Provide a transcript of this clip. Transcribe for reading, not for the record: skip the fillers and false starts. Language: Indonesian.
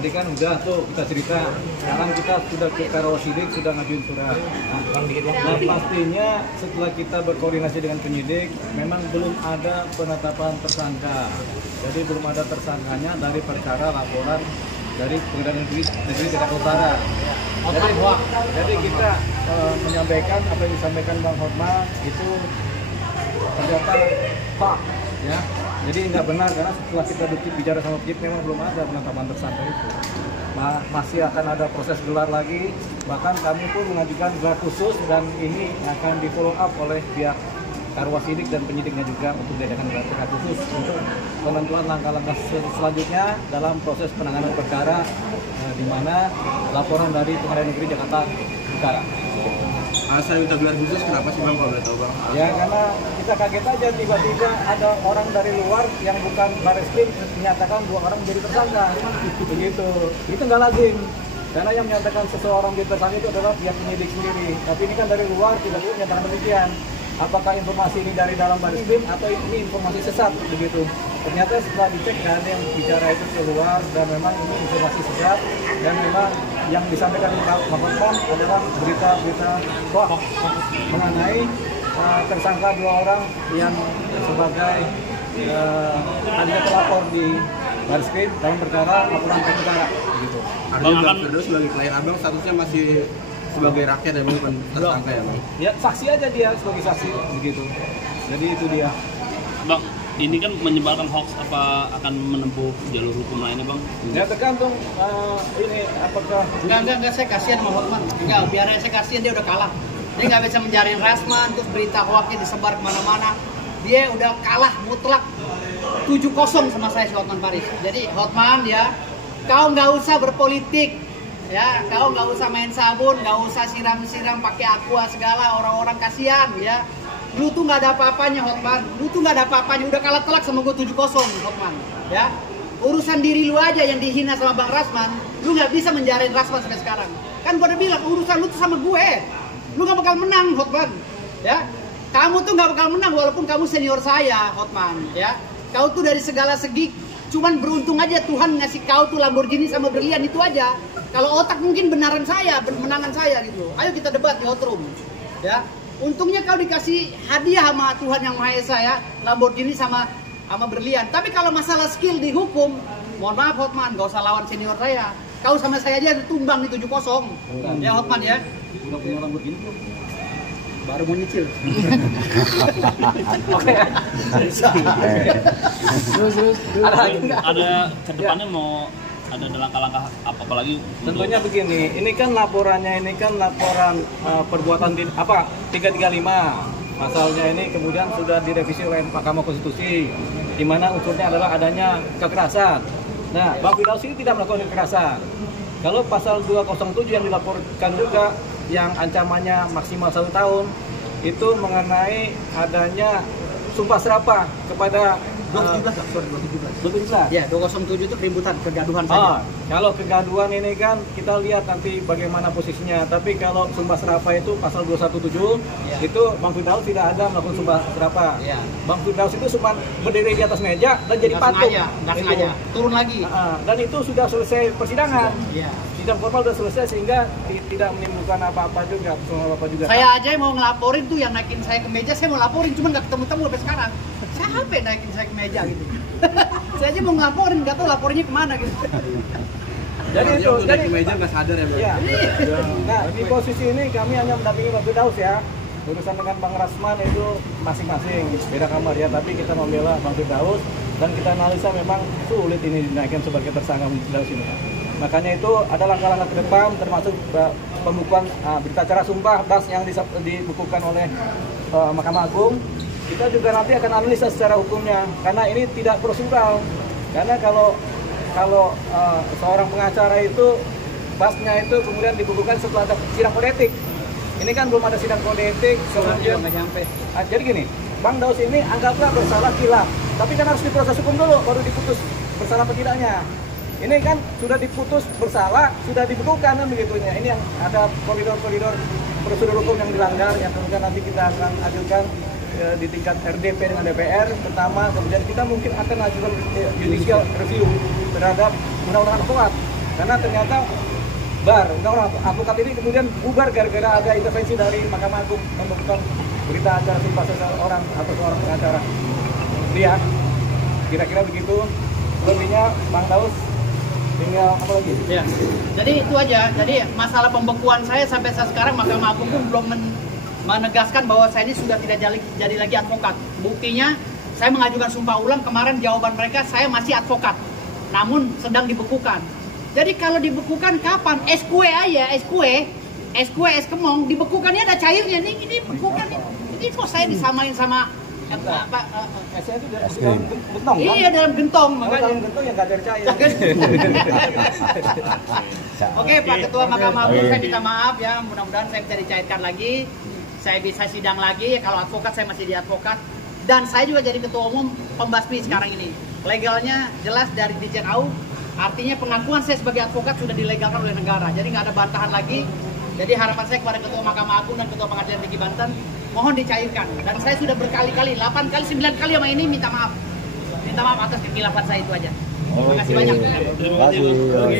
Tadi kan udah tuh kita cerita. Sekarang kita sudah ke Karawasidik, sudah ngajuin surat. Nah, pastinya setelah kita berkoordinasi dengan penyidik, memang belum ada penetapan tersangka. Jadi belum ada tersangkanya dari perkara laporan dari Pengadilan Negeri Jakarta Utara. Jadi kita menyampaikan apa yang disampaikan Bang Hotman itu ternyata Pak, ya. Jadi nggak benar karena setelah kita bicara sama penyidik memang belum ada penetapan tersangka itu. Masih akan ada proses gelar lagi. Bahkan kami pun mengajukan gelar khusus dan ini akan di follow up oleh pihak Karawasidik dan penyidiknya juga untuk diadakan gelar khusus untuk penentuan langkah-langkah selanjutnya dalam proses penanganan perkara di mana laporan dari Pengadilan Negeri Jakarta Utara. Saya minta gelar khusus kenapa sih Bang, kalau boleh tahu Bang? Ya karena kita kaget aja tiba-tiba ada orang dari luar yang bukan Barreskrim menyatakan 2 orang menjadi tersangka. Begitu. Itu nggak lazim. Karena yang menyatakan seseorang menjadi tersangka itu adalah pihak penyidik sendiri. Tapi ini kan dari luar tiba-tiba menyatakan demikian. Apakah informasi ini dari dalam Barreskrim atau ini informasi sesat begitu? Ternyata setelah dicek kan yang bicara itu keluar dan memang ini informasi sesat dan memang yang disampaikan Bang Hotman adalah berita-berita hoax mengenai tersangka 2 orang yang sebagai kandidat pelapor di Barreskrim dalam perkara laporan perkara begitu. Artinya Bang Firdaus sebagai klien Abang statusnya masih sebagai rakyat ya Bang, bukan tersangka ya Bang? Ya saksi aja dia sebagai saksi begitu. Jadi itu dia. Bang, ini kan menyebarkan hoax, apa akan menempuh jalur hukum lainnya Bang? Ya tergantung ini apakah Enggak, saya kasihan sama Hotman. Enggak, biar saya kasihan, dia udah kalah. Dia nggak bisa menjaring Rasman, terus berita hoaxnya disebar kemana-mana. Dia udah kalah mutlak 7-0 sama saya si Hotman Paris. Jadi Hotman ya, kau nggak usah berpolitik. Ya, kau nggak usah main sabun, nggak usah siram-siram pakai aqua segala, orang-orang kasihan ya. Lu tuh nggak ada apa-apanya Hotman, lu tuh nggak ada apa-apanya, udah kalah telak sama gue 7-0 Hotman ya. Urusan diri lu aja yang dihina sama Bang Rasman, lu nggak bisa menjaring Rasman sampai sekarang. Kan gue udah bilang urusan lu tuh sama gue, lu nggak bakal menang Hotman ya. Kamu tuh nggak bakal menang walaupun kamu senior saya Hotman ya. Kau tuh dari segala segi, cuman beruntung aja Tuhan ngasih kau tuh Lamborghini sama berlian itu aja. Kalau otak mungkin benaran saya, menangan saya gitu. Ayo kita debat di hot room ya. Untungnya kau dikasih hadiah sama Tuhan Yang Maha Esa ya, Lamborghini sama berlian. Tapi kalau masalah skill di hukum, mohon maaf Hotman, gak usah lawan senior saya. Kau sama saya aja tumbang di 7-0. Ya Hotman ya. udah punya Lamborghini belum? Baru mau nyicil. Oke. Terus. Ada kedepannya mau ada langkah-langkah apa lagi? Tentunya begini, ini kan laporannya laporan perbuatan 335. Pasalnya ini kemudian sudah direvisi oleh Mahkamah Konstitusi, di mana unsurnya adalah adanya kekerasan. Nah, Bang Firdaus ini tidak melakukan kekerasan. Kalau pasal 207 yang dilaporkan juga, yang ancamannya maksimal 1 tahun, itu mengenai adanya sumpah serapah kepada 217. Ya, 207 itu keributan, kegaduhan saja. Kalau kegaduhan ini kan kita lihat nanti bagaimana posisinya. Tapi kalau sumpah serapah itu pasal 217 itu Bang Firdaus tidak ada melakukan sumpah serapah. Ya. Bang Firdaus itu cuma berdiri di atas meja dan jadi patung. Nggak sengaja. Turun lagi. Dan itu sudah selesai persidangan. Iya. Sidang formal sudah selesai sehingga tidak menimbulkan apa-apa juga. Saya aja mau ngelaporin tuh yang naikin saya ke meja, saya mau laporin cuman nggak ketemu-temu sampai sekarang. Siapa yang naikin saya ke meja gitu? Saya aja mau ngelaporin, nggak tahu lapornya kemana gitu. Jadi itu, jadi meja nggak sadar ya Bang? Iya. Nah, di posisi ini kami hanya mendampingi Bang Firdaus ya. Urusan dengan Bang Rasman itu masing-masing beda kamar ya, tapi kita membela Bang Firdaus dan kita analisa memang sulit ini dinaikkan sebagai tersangka Bang Firdaus ini. Makanya itu ada langkah-langkah ke depan termasuk pembukuan berita acara sumpah das yang dibukukan oleh Mahkamah Agung. Kita juga nanti akan analisa secara hukumnya karena ini tidak prosedural. Karena kalau seorang pengacara itu basnya itu kemudian dibukukan setelah ada sidang kode etik. Ini kan belum ada sidang kode etik, kemudian nggak nyampe. Jadi gini, Bang Daus ini anggaplah bersalah kilaf, tapi kan harus diproses hukum dulu baru diputus bersalah atau tidaknya. Ini kan sudah diputus bersalah, sudah dibekukan kan begitunya. Ini yang ada koridor-koridor prosedur hukum yang dilanggar yang kemudian nanti kita akan ajukan di tingkat RDP dengan DPR pertama, kemudian kita mungkin akan ajukan judicial review terhadap undang-undang advokat Karena ternyata orang advokat ini kemudian bubar gara-gara ada intervensi dari Mahkamah Agung membekukan berita acara sumpah seseorang atau seorang pengacara. Lihat, kira-kira begitu. Lebihnya Bang Daus tinggal apa lagi? Ya. Jadi itu aja. Jadi masalah pembekuan saya sampai saat sekarang Mahkamah Agung pun belum menegaskan bahwa saya ini sudah tidak jadi lagi advokat. Buktinya saya mengajukan sumpah ulang, kemarin jawaban mereka saya masih advokat, namun sedang dibekukan. Jadi kalau dibekukan kapan? Es kue aja, es kemong, dibekukannya ada cairnya nih, ini bekukan nih. Ini kok saya disamain sama apa? Esnya itu dalam gentong kan? Iya, dalam gentong makanya. Dalam gentong yang nggak ada cair. Oke, Pak Ketua Mahkamah Agung, saya minta maaf ya, mudah-mudahan saya bisa dicairkan lagi, saya bisa sidang lagi. Kalau advokat saya masih di advokat, dan saya juga jadi ketua umum Pembasmi sekarang ini. Legalnya jelas dari Dirjen AU. Artinya pengakuan saya sebagai advokat sudah dilegalkan oleh negara, jadi nggak ada bantahan lagi. Jadi harapan saya kepada Ketua Mahkamah Agung dan Ketua Pengadilan Tinggi Banten, mohon dicairkan. Dan saya sudah berkali-kali, 8 kali, 9 kali sama ini minta maaf. Minta maaf atas kekhilafan saya itu aja. Terima kasih banyak. Terima kasih, Bang.